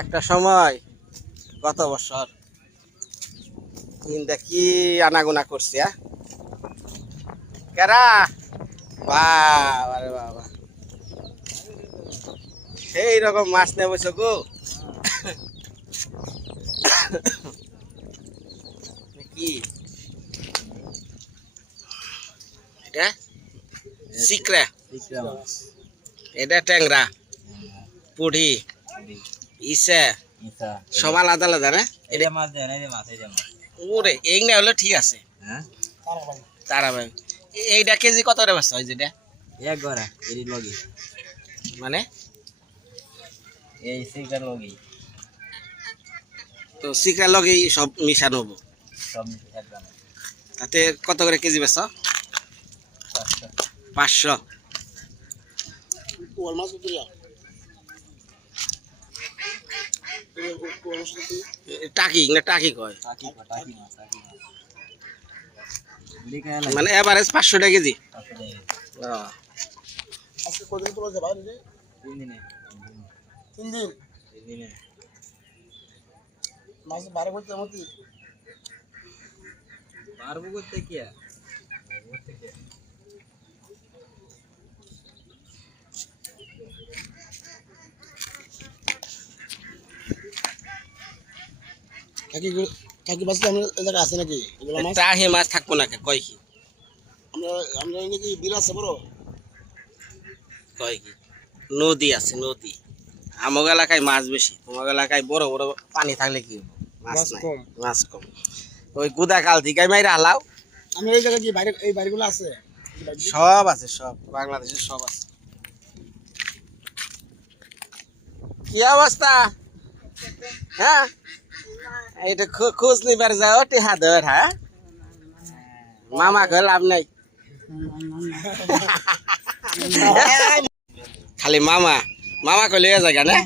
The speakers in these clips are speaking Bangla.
একটা সময় গত বছর ইন্দা কি আনাগোনা করছি কেরা বাবা রে বাবা সেই রকম মাছ নেবছ গো কি এটা সিকরা এটা ট্যাংরা পুঁটি ইসে সব আলাদা আলাদা না এটা মাছ দেয় না মাছ ওরে এই না হলো ঠিক আছে হ্যাঁ তারা ভাই এইটা কেজি কত করে বেচা হয় যেটা এক গড়া এর লগি মানে এই সিকরার লগি তো সিকরার লগি সব মিশানো হবো সব একদম তাতে কত করে কেজি বেচা 500 ওর মাছ কত টাকি না টাকি কয় মানে এভারেজ 500 টাকা কেজি আজকে কত দিন তোলা যাবে রে 3 দিনে মাছ বারে করতে মতি বারবো করতে কি কাকি মাছ আমরা জায়গা আছে নাকি টাহি মাছ থাকবো না কয় কি আমরা নাকি বিল আছে বড় কয় কি নদী আছে নদী আমার এলাকায় মাছ বেশি তোমার এলাকায় বড় বড় পানি থাকলে কি মাছ কম ওই গুদা কাল থেকে মাইরা হালাও আমি এই জায়গায় কি বাইরে এই বাড়িগুলো আছে সব আছে সব বাংলাদেশের সব আছে কি অবস্থা হ্যাঁ এটা খোঁজ নিবার যাও টিহা ধর হ্যাঁ মামা কল লাভ নাই খালি মামা মামা কই লইয়া জায়গা না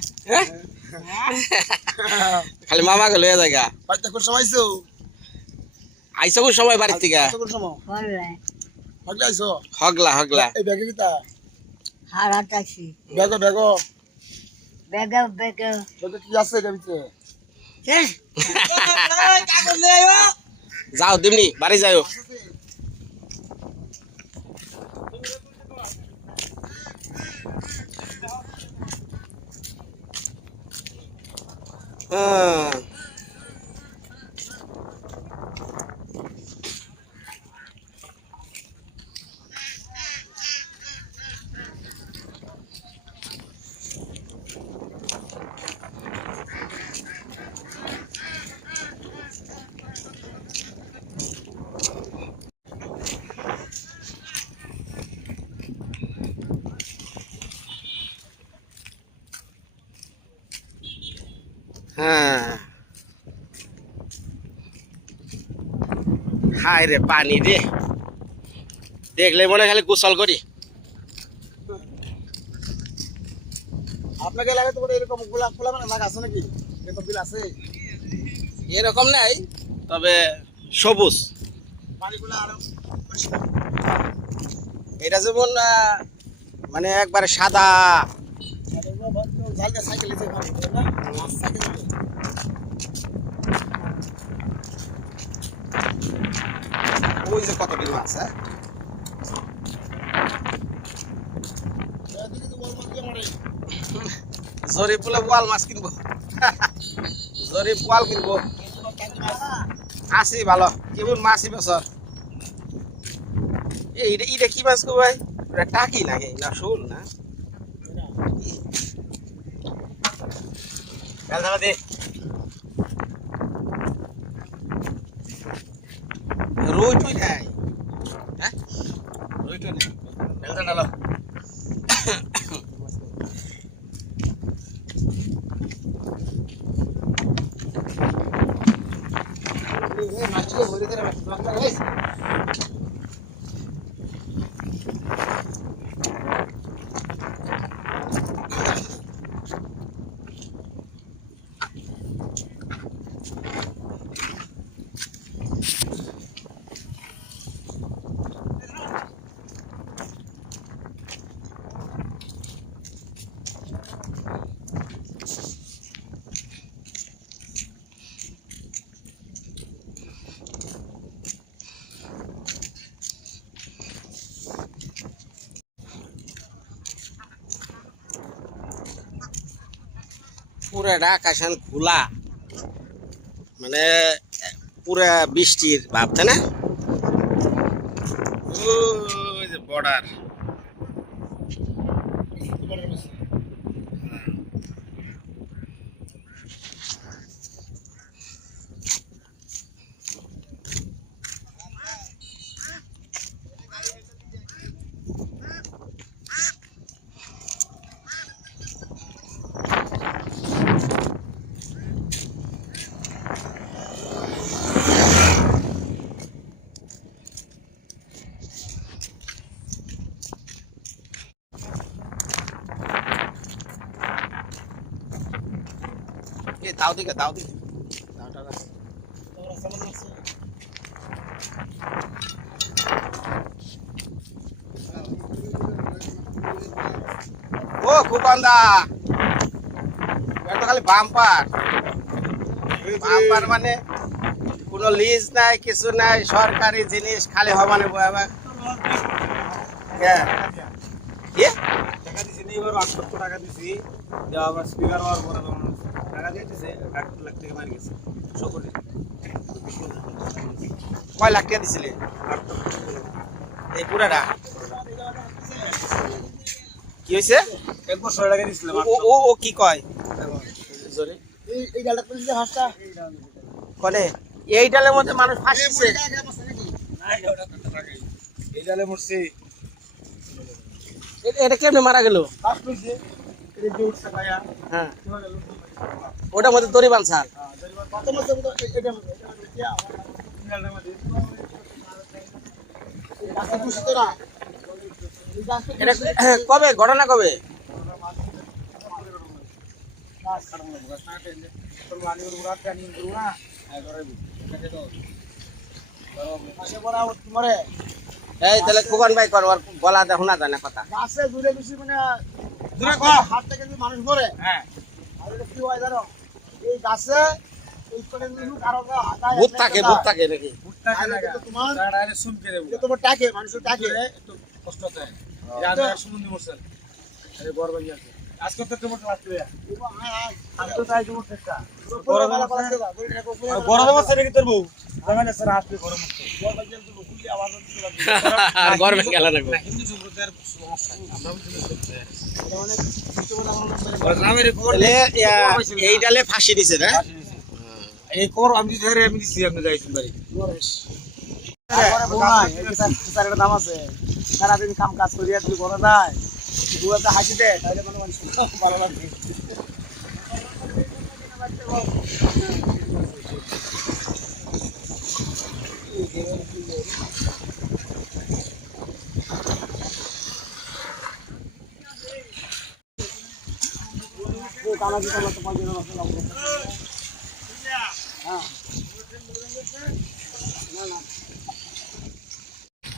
খালি মামা কই লইয়া জায়গা বাড়িতে কোন সময় আইছো আইছো কোন সময় বাড়ি থেকে কোন সময় হগলা আইছো হগলা হগলা এই ব্যাগে কিতা হারা ট্যাক্সি ব্যাগো ব্যাগো ব্যাগো ব্যাগো ব্যাগে কি আছে এর ভিতরে যাও দিমনি বাড়ি যাও হাই রে পানি রে দেখলে মনে খালি গোসল করি আপনাকে লাগে তো এরকম গোলাপ খোলা মানে লাগা আছে নাকি এরকম বিল আছে এরকম নাই তবে সবুজ পানিগুলো আরো এটা যেমন মানে একবারে সাদা সাইকেল ওই যে কত বিল মাছ জরিপ বলে ওয়াল মাছ কিনবো জরিপ ওয়াল কিনবো আসি ভালো কেমন মাছই বছর এইটা কি মাছ গো ভাই টাকি নাকি না শোল না দে রুই টুই খাই হ্যাঁ রুই টুই বেলটা ডালো মাছগুলো ভরে ধরে পুরাটা আকাশান খোলা, মানে পুরা বৃষ্টির ভাব, তাই না? ওই যে বর্ডার, দাও দিকে দাও দিকে ও খুকান্দা, এটা খালি বাম্পার বাম্পার, মানে কোনো লিজ নাই, কিছু নাই, সরকারি জিনিস খালি হবানে বয়াবা। টাকা দিছি নি, এবার 800 টাকা দিছি, দেওয়া আবার স্পিকার হওয়ার পরে টাকা দিয়ে দিছে, 1 লাখ টাকা মারি গেছে সকলে। কয় লাখ টাকা দিছিলে এই পুরাটা? কি হয়েছে? 1 বছর টাকা দিছিলাম। ও ও ও কি কয় এই ডালটা করে দিলে হাসটা কলে এই ডালের মধ্যে মানুষ ফাঁসিছে? এই ডালে মরছে। এটা কেমনে মারা গেল? ফার্স্ট হইছে এটা যে উঠছে ভাইয়া। হ্যাঁ, ওটার মধ্যে দড়ি বানছাল। কত মধ্যে এটা আমার মধ্যে গাছে পুষতো না। এটা কবে ঘটনা, কবে? গাছ কাটলো, গাছ না কাটলে তোর মালি ওর রাত জানি করব না। আয় ধরাইবো এটাকে তো মাসে পড়া মরে। এই তাহলে কুকন ভাই কর, ওর গলা দে শোনা যায় না কথা। গাছে দূরে বেশি মানে দূরে হাত থেকে যদি মানুষ মরে, হ্যাঁ, আর এটা কি হয় জানো, এই গাছে এই করে লোক আরো ভূত থাকে, ভূত থাকে নাকি? ভূত থাকে না, তোমার ডাইরে শুনকে দেব, এটা তোমার টাকে মানুষের টাকে একটু কষ্ট হয়। রাজা সুমন্দি মোরসেল আরে বরবাই আছে আজকে তো তোমার আসবে। আমি তো তাই তোমার চেষ্টা বড় বেলা পালাতে দাও, বড় সমস্যা রেখে তোর বউ জামাইলে স্যার আসবে বড় মুখ বরবাই জল তো খুলে আওয়াজ দিতে লাগবে। আর গরমে গেল না গো। হিন্দু সম্প্রদায়ের সমস্যা আমরা বুঝতে এটা অনেক ছোটবেলা আমরা গ্রামের তাহলে এই ডালে ফাঁসি দিছে না? এই কর আমি ধরে আমি দিছি, আপনি যাইছেন বাড়ি তার দাম আছে। সারাদিন কাম কাজ করিয়া তুই ঘরে যায়, দুয়াতে হাসি দে, তাহলে কোনো মানুষ ভালো লাগবে।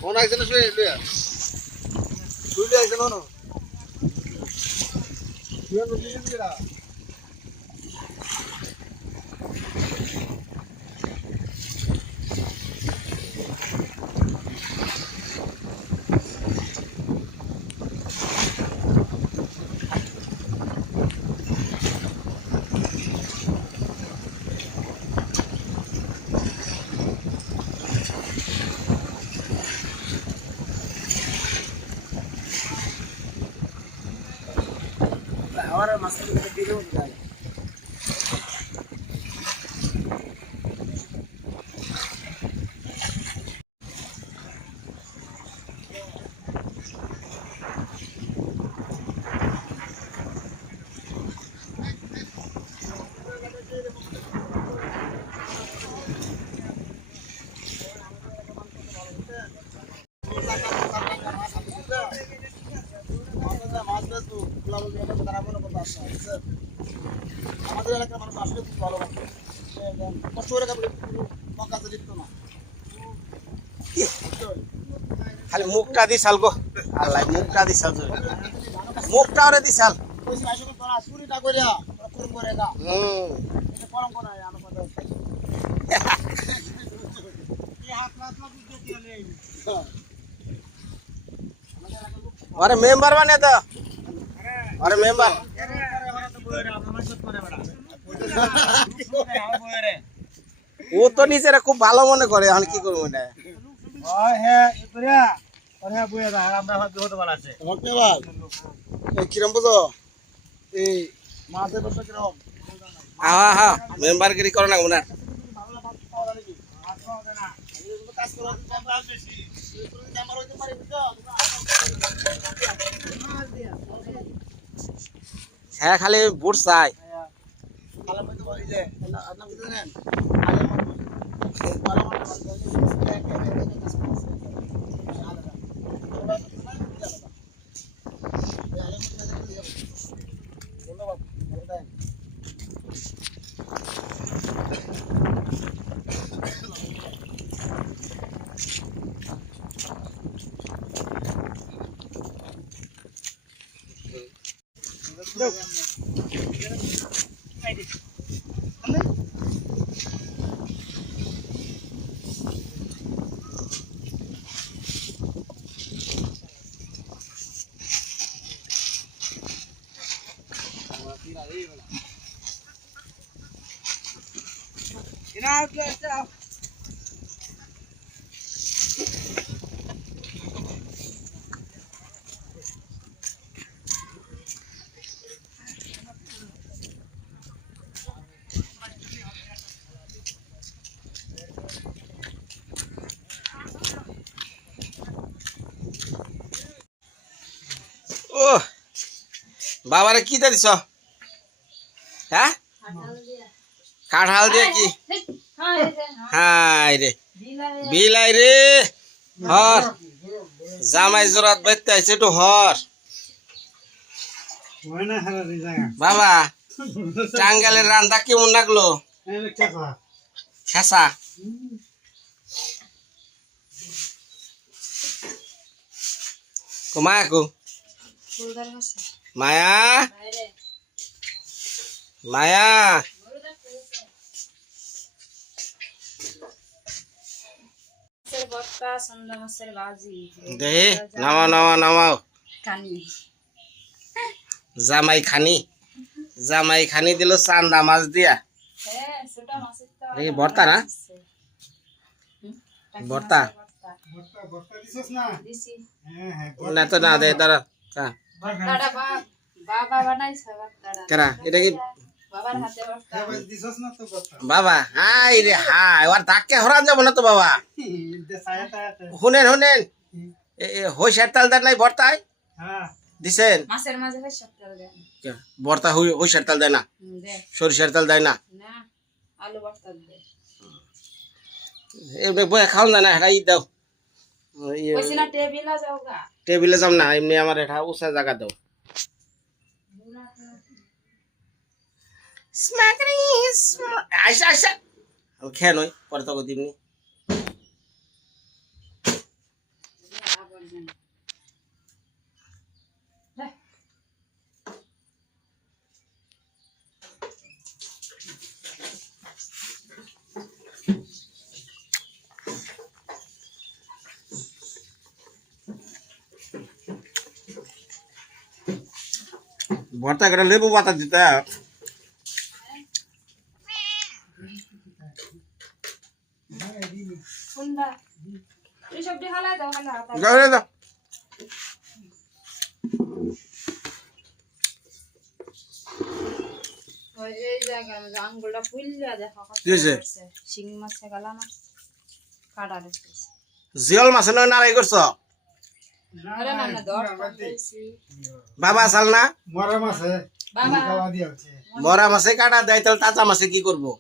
কোন একজন শুয়ে লইয়া শুইলে একজন হনো আমার মাঝখানে দিলেও যায়। আমাদের এলাকার মানুষ আসলে খুব ভালোবাসে, কষ্ট করে কাজে লিপ্ত না। খালি মুখটা দিছাল গো, আল্লাহ মুখটা দিছাল, মুখটা ওরে দিছাল। চুরিটা করিয়া করম করে না, এটা করম করে আমার কথা হচ্ছে। আরে মেম্বার বানিয়ে তো, আরে মেম্বার আমার ও তো নিজেরা খুব ভালো মনে করে এখন কি করবো এটা কিরম বুঝো এই মাছের ব্যবসা কিরম হ্যাঁ হ্যাঁ মেম্বারগিরি করে না ওনার কাজ করো বেশি হ্যাঁ খালি বুট চাই ও বাবারে কি দিছ হ্যাঁ কাঁঠাল দিয়ে কি হাই রে বিলাই রে হর জামাই জোরাত বাইতে আইছে একটু হর বাবা টাঙ্গালের রান্না কেমন লাগলো খেসা মায়া কো মায়া মায়া দেহে নামাও নামাও নামাও জামাই খানি দিল চান্দা মাছ দিয়া দেখি ভর্তা না ভর্তা না তো না দে দাঁড়া কেরা এটা কি বাবা হাই রে হাই ওর ধাক্কে হরান যাবো না তো বাবা শুনেন শুনেন হই সারতাল দেন নাই ভর্তায় দিছেন ভর্তা হই সারতাল দেয় না সরিষার তাল দেয় না এমনি বয়ে খাওয়ান যায় না এটা ই দাও টেবিলে যাম না এমনি আমার এটা উঁচা জায়গা দাও আইসা আইসা আমি খেয়ে নই পরে তোকে দিবনি ভর্তা করে লেবু পাতা দিতে জিয়ল মাছ নয় নারাই করছ বাবা চাল না মরা মাছে কাটা দেয় তাহলে তাজা মাছে কি করবো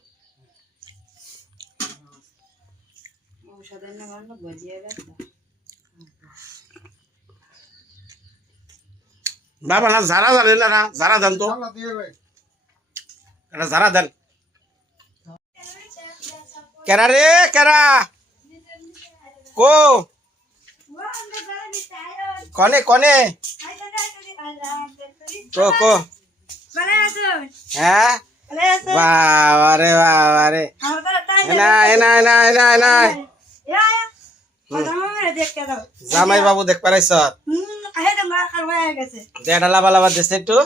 বাবা না ঝাড়া জানে না ঝাড়া দেন তো ঝাড়া দেন কেরা রে কেরা কো কনে কনে কো কো হ্যাঁ বাবারে বাবারে এনা এনা এনা এনা এনা জামাই বাবু দেখ পারাইছ দেড়া লাভা লাভা দিছে একটু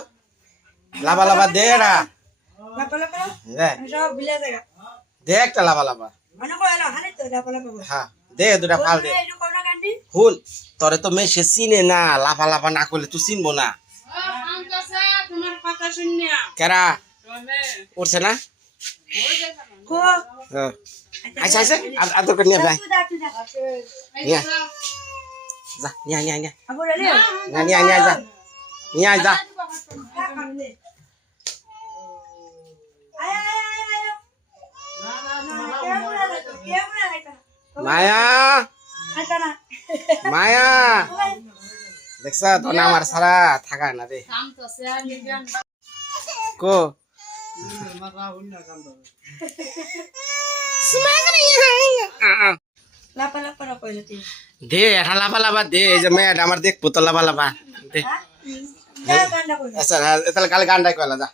লাভা লাভা দেড়া দে দে একটা লাফা লাফা হ্যাঁ দে দুটা ফাল দে হুন তোরে তো মেশে চিনে না লাফা লাফা না করলে তুই চিনবো না কেরা উঠছে না আচ্ছা আচ্ছা আদর করে নিয়ে ভাই নিয়ে যা নিয়ে নিয়ে নিয়ে নিয়ে নিয়ে যা নিয়ে যা মায়া মায়া দেখছ তো না আমার সারা থাকা না রে কো দে এটা লাফা লাফা দে এই যে মেয়েটা আমার দেখবো তো লাফা লাফা দে আচ্ছা তাহলে কালে গানটা কইলা যা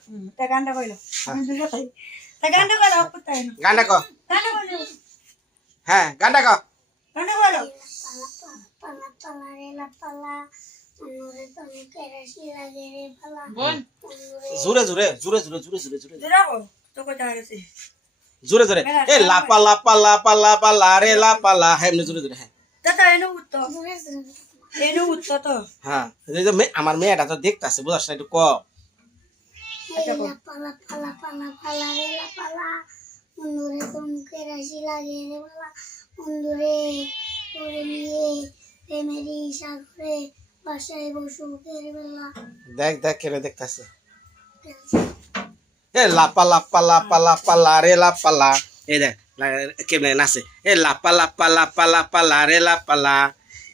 গানটা ক হ্যাঁ গানটা ক জোরে জোরে জোরে জোরে জোরে জোরে জোরে জোরে জোরে এ লাপা লাপা লাপা লাপা লারে লাপা লা হ্যাঁ জোরে জোরে হ্যাঁ হ্যাঁ এই যে আমার মেয়েটা তো দেখতাছে বুঝাস না একটু ক দেখ দেখ কেন দেখতাছে এ লাপা লাপা লাপা লাপা লারে লাপা লা এই দেখ কেমনে নাচে এ লাপা লাপা লাপা লাপা লারে লাপা লা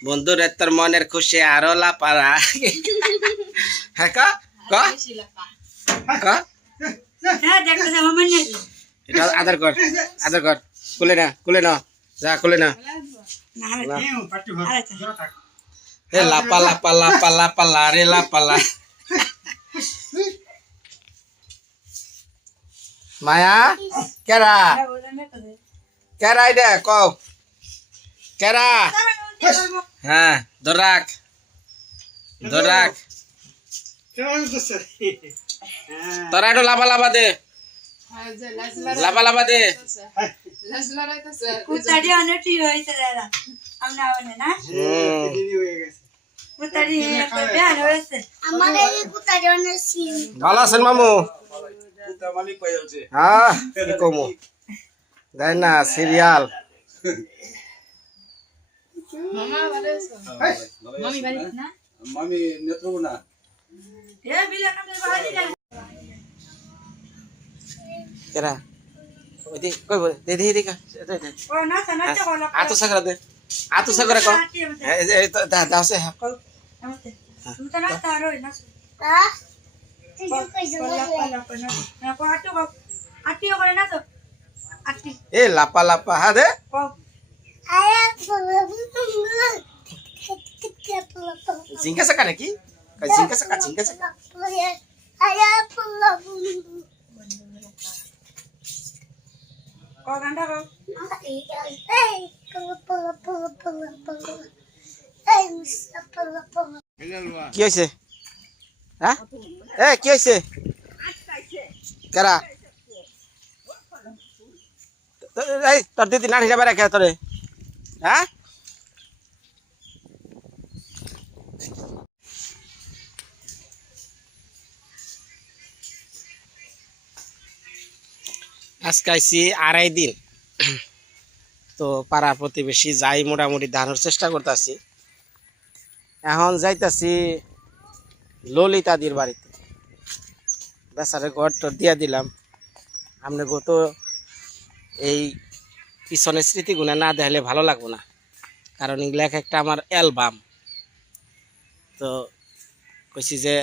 বন্ধুরে তোর মনের খুশি আরো লাপারা হ্যাঁ ক ক ক এটা আদর কর কুলে না যা কুলে না এ লাপা লাপা লাপা লাপা লারে লাপা লা মায়া কেরা কেরা এটা ক কেরা হ্যাঁ ধরাক ধরাক তোরা একটু লাফা লাফা দে লাফা লাফা দে ভালো আছেন মামু হ্যাঁ কি কমু দেখ না সিরিয়াল মামি নেত্রকোনা কেরা ওই দে কই বলে দে দে দে আতো সাগরা দে আতো সাগরা কো এই দা দাও সে এ লাপা লাপা হা দে জিঙ্কা সাকা নাকি জিঙ্কা সাকা কি হয়েছে হ্যাঁ এ কি হয়েছে কারা তোর দিদি না হিসাবে রাখে তোরে হ্যাঁ আজকে আইছি 2.5 দিন তো পাড়া প্রতিবেশী যাই মোটামুটি ধানের চেষ্টা করতেছি এখন যাইতাছি ললিতাদির বাড়িতে বেচারে ঘর টর দিয়া দিলাম আমরা গো তো এই পিছনের স্মৃতিগুলো না দেখলে ভালো লাগবো না কারণ এগুলো একটা আমার অ্যালবাম তো কইছি যে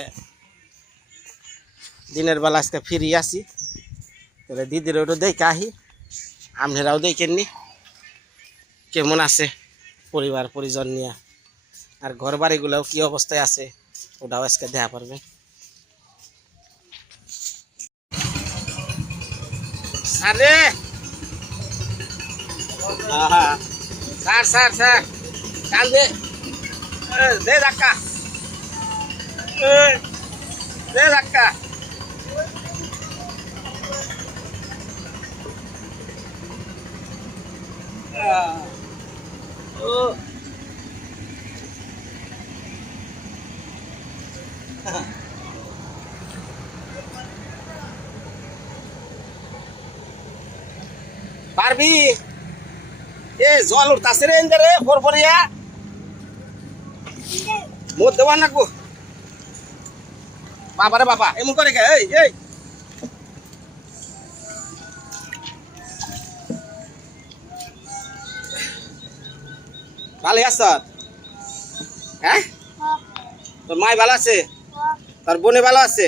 দিনের বেলা আজকে ফিরি আসি তাহলে দিদির ওটা দেখে আহি আপনারাও দেখেননি কেমন আছে পরিবার পরিজন নিয়ে আর ঘর বাড়িগুলোও কি অবস্থায় আছে ওটাও আজকে দেখা পারবে আরে স্যার স্যার স্যার কাল দে ধাক্কা দে ধাক্কা ও পারবি এ জল উঠতাছে রে এন্দারে ফরফরিয়া মোট দেওয়া নাকবো বাবারে বাবা এমন করে গে এই এই ভালো আছ হ্যাঁ তোর মাই ভালো আছে তোর বোনে ভালো আছে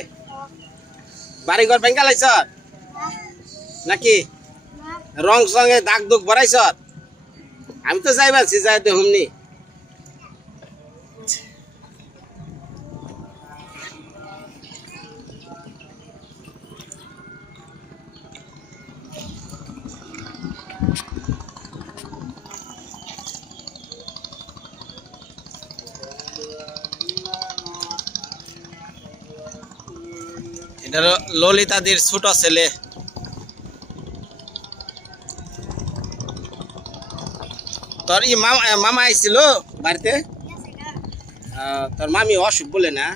বাড়ি ঘর ভেঙ্গা লাইছ নাকি রং সঙ্গে দাগ দুগ ভরাইছ আমি তো যাই পারছি যাই দেখুমনি এটা ললিতাদির ছোট ছেলে তোর ই মামা আইছিল বাড়িতে তোর মামি অসুখ বলে না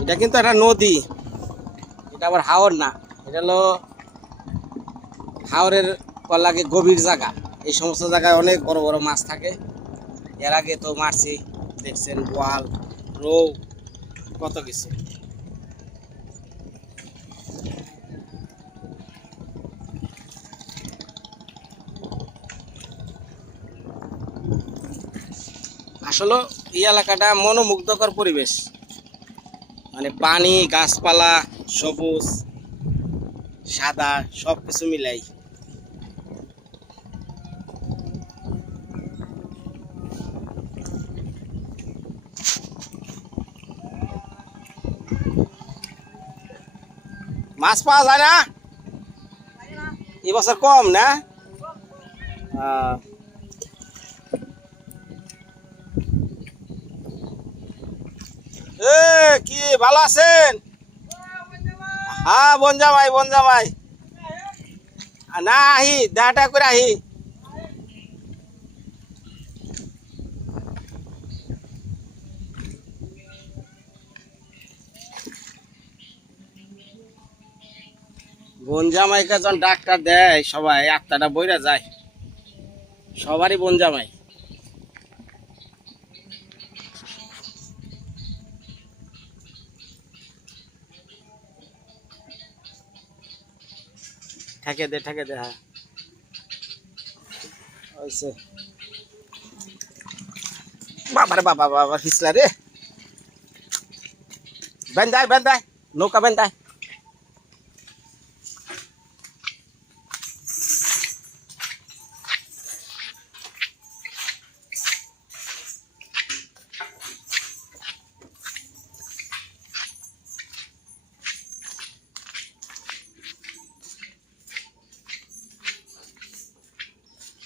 এটা কিন্তু একটা নদী এটা আবার হাওর না এটা হলো হাওরের লাগে গভীর জায়গা এই সমস্ত জায়গায় অনেক বড় বড় মাছ থাকে এর আগে তো মারছি দেখছেন বোয়াল রৌ কত কিছু আসলে এই এলাকাটা মনোমুগ্ধকর পরিবেশ মানে পানি গাছপালা সবুজ সাদা সব কিছু মিলাই মাছ পাওয়া যায় না এই বছর কম না এ কি ভালো আছেন হ্যাঁ বন জামাই না আহি দেখা করে আহি বন জামাইকে যখন ডাক্তার দেয় সবাই আত্মাটা বইরা যায় সবারই বন জামাই ঠেকে দে হ্যাঁ বাবারে বাবা হিসলা রে বেন্দায় নৌকা বেন্দায়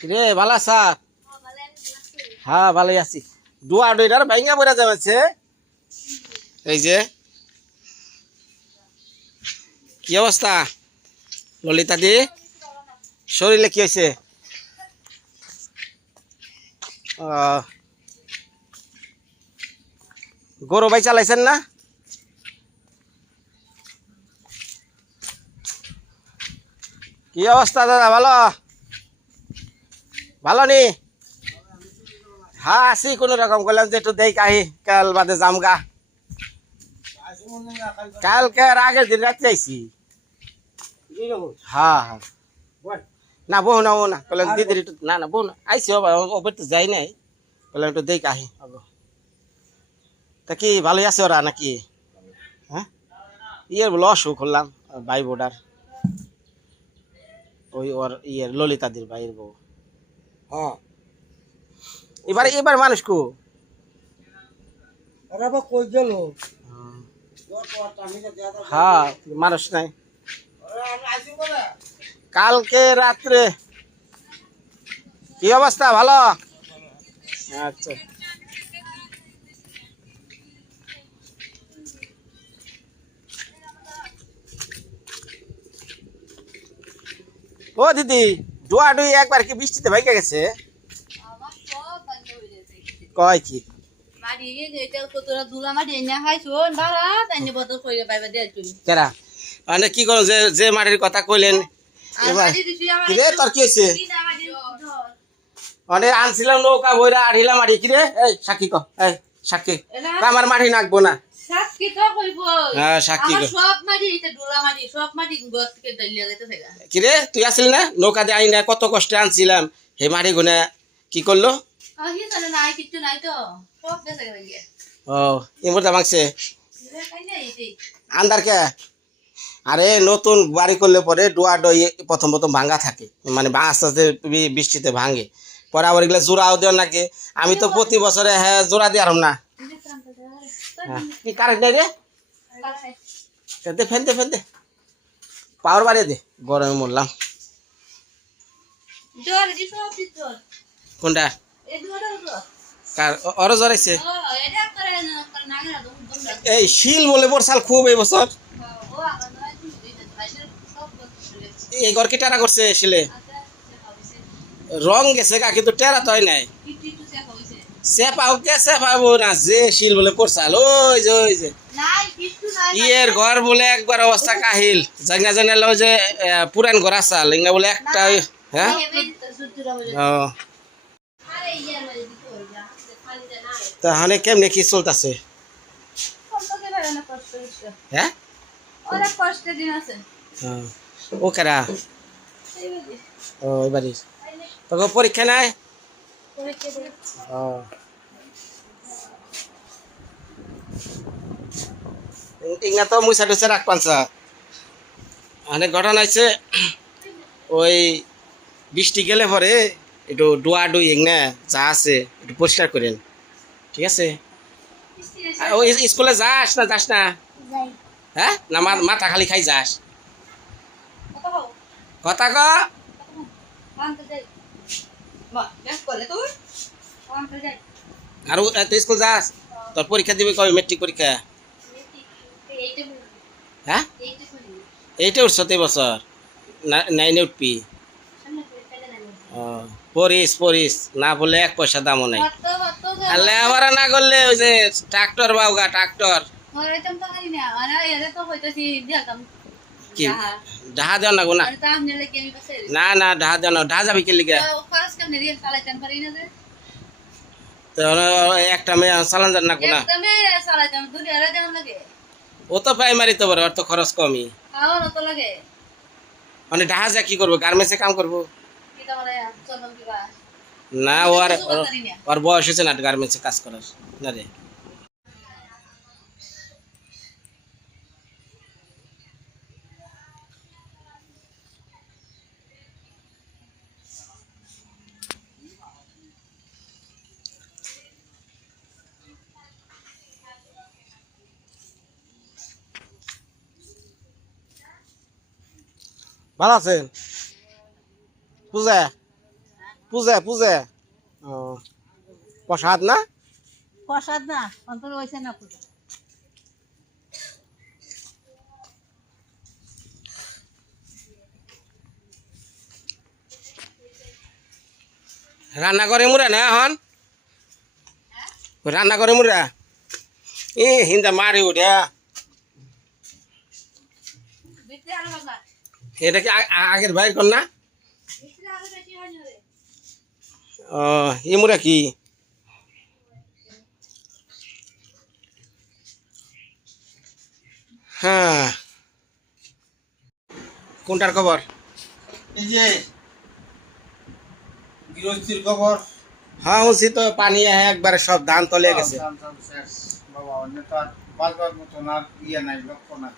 রে ভালো আছা হ্যাঁ ভালোই আছি ডুয়া ডুইটার ভাইঙ্গা পড়া যাচ্ছে এই যে কি অবস্থা ললিতা দি শরীরে কি হয়েছে গরু ভাই চালাইছেন না কি অবস্থা দাদা ভালো নি হ্যাঁ আছি কোনো রকম করলাম যে একটু দেখ আহি কাল বাদে জামগা কালকে আগের দিন রাত্রে আইছি হ্যাঁ না বউ না বললাম দিদির একটু না বউ না আইসি ওপর তো যাই নাই বললাম একটু দেখ আহি তা কি ভালোই আছে ওরা নাকি হ্যাঁ ইয়ের বলে অসুখ করলাম ভাই বোর্ডার ওই ওর ইয়ের ললিতাদির ভাইয়ের বউ হ্যাঁ এবার মানুষ কো কই গেল হ্যাঁ মানুষ নাই কালকে রাত্রে কি অবস্থা ভালো আচ্ছা ও দিদি ডুয়া ডুই একবার কি বৃষ্টিতে ভাইকে গেছে আমার সব বন্ধ হয়ে গেছে কয় কি মাটি এটা তো তোরা দুলা মাটি এনে খাইছুন বাড়া তাইনে বদল করে পাইবা দে তুমি কেরা মানে কি করো যে যে মাটির কথা কইলেন আর এবার মাটি দিছি আমার কি রে তোর কি হয়েছে বিনা মাটি ধর মানে আনছিলাম নৌকা বইরা আড়িলা মাটি কি রে এই সাক্ষী ক এই সাক্ষী এলা আমার মাটি নাকবো না সাক্ষী তো কইব হ্যাঁ সাক্ষী আমার কর। সব মাটি এটা দুলা মাটি সব মাটি গছ থেকে দলিয়া যাইতে থাকে কি রে তুই আসলি না নৌকা দিয়ে আই না কত কষ্টে আনছিলাম হে মাটি গুনে কি করলো আহি জানে নাই কিছু নাই তো সব দেশে গিয়ে ও ইমরটা মাংসে এটা কাই নাই এটি আন্দার কে আরে নতুন বাড়ি করলে পরে ডোয়া ডই প্রথম প্রথম ভাঙ্গা থাকে মানে আস্তে আস্তে বৃষ্টিতে ভাঙে পরে আবার এগুলো জোড়াও দেওয়ার নাকি আমি তো প্রতি বছরে হ্যাঁ জোড়া দিয়ে আরম না হ্যাঁ। কি কারেন্ট নাই রে ফেলতে ফেলতে পাওয়ার বাড়িয়ে দে গরমে মরলাম জোর দি সব জোর কোনটা এই দুটো জোর কার অর জড়াইছে ও এটা করে না না দম এই শিল বলে বর্ষাল খুব এই বছর ও আমার নয় তুমি দিতে বাইরে সব করতে এই ঘর কি টেরা করছে শিলে আচ্ছা হইছে রং গেছে কা কিন্তু টেরা তো হয় নাই একটু চেক হইছে সেপাও কে সেপাবো না যে শিল বলে পড়ছাল ওই যে নাই কিছু নাই ইয়ের ঘর বলে একবার অবস্থা কাহিল জানা জানা লো যে পুরান ঘর আসাল ইংনা বলে একটা হ্যাঁ ও আরে ইয়ার মানে দিতে হই যা খালি যা নাই তাহলে কেমনে কি চলতেছে কত কে ভালো না কষ্ট হইছে হ্যাঁ ওরা কষ্টের দিন আছে ও কেরা এই বুঝি ও এবারে তোকে পরীক্ষা নাই করে কে বলে ও ইংনা তো মুই সাইডে রাখ পাঁচা অনেক ঘটনা আছে ওই বৃষ্টি গেলে পরে একটু ডোয়া ডুই না যা আছে একটু পরিষ্কার করেন ঠিক আছে আর ওই স্কুলে যাস না যাই হ্যাঁ না মাথা খালি খাই যাস কত হও কথা ক মানতে যাই মা দেখ করলে তুই মানতে যাই আর তুই স্কুল যাস তোর পরীক্ষা দিবি কবে মেট্রিক পরীক্ষা এইটা হ্যাঁ এইটা শুনি এইটা উঠছ তো বছর নাইনে উঠবি সামনে করে ফেলে না ও পড়িস পড়িস না বলে এক পয়সা দামও নাই কত আর লেখাপড়া না করলে ওই যে ট্রাক্টর বাউগা ট্রাক্টর মরে তো পারি না আর এর তো হইতাছি দেখাম কি ডাহা দেওয়া না গো না আর তা আমনে লাগি আমি পাশে না না ডাহা দেওয়া না ডাহা যাবি কে লিগে তো খরচ কেমনে দিয়ে চালাইতাম পারি না যে তো একটা মেয়ে চালান যান না গো না একদমই চালাইতাম দুনিয়ারে যেমন লাগে ও তো প্রাইমারি তো বড় ওর তো খরচ কমই খাওয়ানো তো লাগে মানে ডাহা যা কি করবো গার্মেন্টসে কাম করবো কি তোমারে চলন কিবা না ওর বয়স হয়েছে না গার্মেন্টসে কাজ করার না রে ভালো আছেন পূজা পূজা পূজা ও প্রসাদ না প্রসাদ না অন্তর হইছে না পূজা রান্না করে মুরা না এখন রান্না করে মুরা এ হিন্দা মারি উঠে বিতে আলো বাবা এটা কি আগের বাইর কর না বিতে আলো বেশি হয় না রে ও ই মুরা কি হ্যাঁ কোনটার খবর এই যে গৃহস্থির খবর হ্যাঁ বলছি তো পানি একবারে সব ধান তলে গেছে বাবা অন্য তো আর বাঁচবার মতো না ইয়ে নাই লক্ষ্য না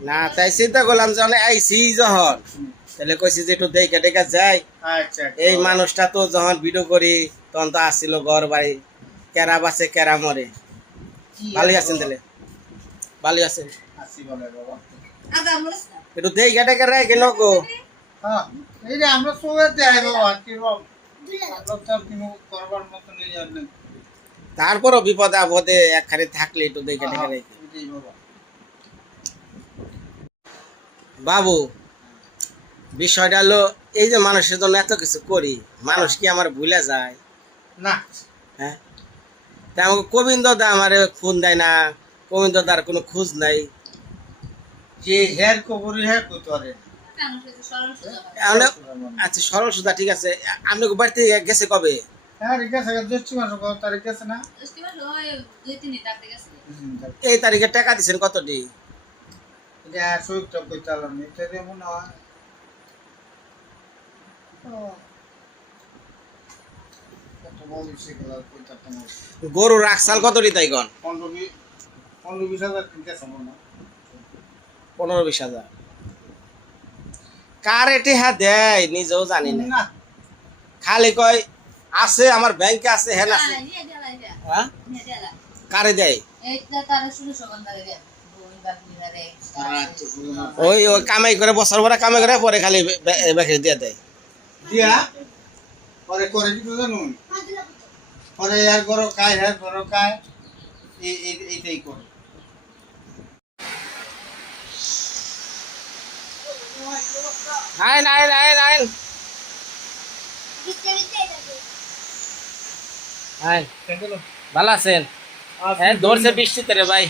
না তাই চিন্তা করলাম যে অনেক আইসি যখন তাহলে কইছি যে একটু দেখা টেকা যাই আচ্ছা এই মানুষটা তো যখন ভিডিও করি তখন তো আসছিল ঘর বাড়ি কেরা বাসে কেরা মরে ভালোই আছেন তাহলে ভালোই আছেন আসি বলে বাবা আগা আমরস না একটু দেখা টেকা রাখে নগো হ্যাঁ এই যে আমরা সবাই দেয় বাবা কি করবার মতো নেই আর নেই। তারপরও বিপদে আপদে একখানে থাকলে একটু দেখে দেখে রাখি। এটাই বাবা। বাবু, বিষয়টা হলো এই যে মানুষের জন্য এত কিছু করি, মানুষ কি আমার ভুলে যায়? না হ্যাঁ, তা আমাকে গোবিন্দ দা আমার ফোন দেয় না, গোবিন্দ দার কোনো খোঁজ নাই। যে হেয়ার কবরি হেয়ার করতে পারে মানুষের তো সরল সোজা কথা। তাহলে আচ্ছা সরল সুদা ঠিক আছে, আপনি বাড়িতে গেছে কবে? হ্যাঁ রেখে আছে জ্যৈষ্ঠ মাস কত তারিখ আছে না দশটি মাস ওই 2-3 তারিখ গেছে। এই তারিখে টাকা দিচ্ছেন কতটি? এটা সৈকত করতে পারলাম না এটা দিয়ে মনে হয় কত বড় সেগুলো করতে পারতাম গরু রাখসাল কতটি তাই গন? 15-20 হাজার কিনতে সম্ভব 15-20 হাজার। কার এটি হ্যাঁ দেয় নিজেও জানি না, না খালি কয় আছে আমার ব্যাংকে আছে, হ্যাঁ আছে। নিয়ে দেলা এটা হ্যাঁ, নিয়ে দেলা কারে দেয়? এইটা তার শুরু সগন্ধারে দে ওই বাকি রে ওই ওই কামাই করে বছর ভরে কামাই করে পরে খালি ব্যাংকে দিয়ে দেয়। দিয়া পরে করে কি জানুন পরে আর গরো খায় হ্যাঁ গরো খায় এইটাই করে নাই নাই নাই নাই ভালো আছেন? হ্যাঁ ধরছে বৃষ্টিতে রে ভাই।